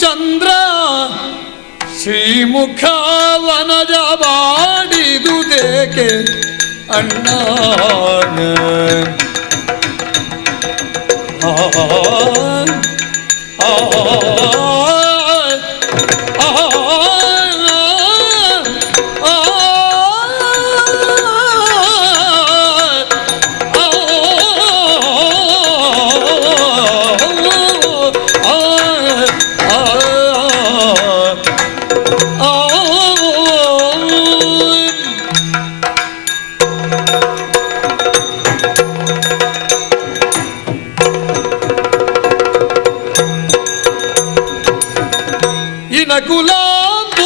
ಚಂದ್ರ ಶ್ರೀಮುಖ ವನಜ ಬಾಡಿದುದೇಕೆ ಅಣ್ಣ ಆ ಕುಲಾಬುಧಿಚಂದ್ರ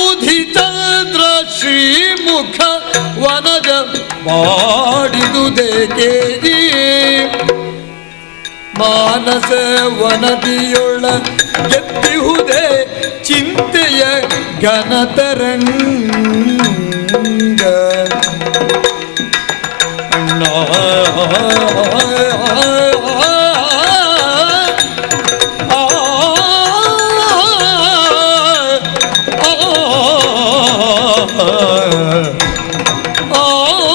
ಶ್ರೀಮುಖ ವನಜ ಮಾಡಿದುದೇಕೆ ಮಾನಸ ವನದಿಯೊಳ ಗೆದ್ದಿಹುದೇ ಚಿಂತೆಯ ಘನತರಂಗ. ಅಣ್ಣ oh. oh, oh.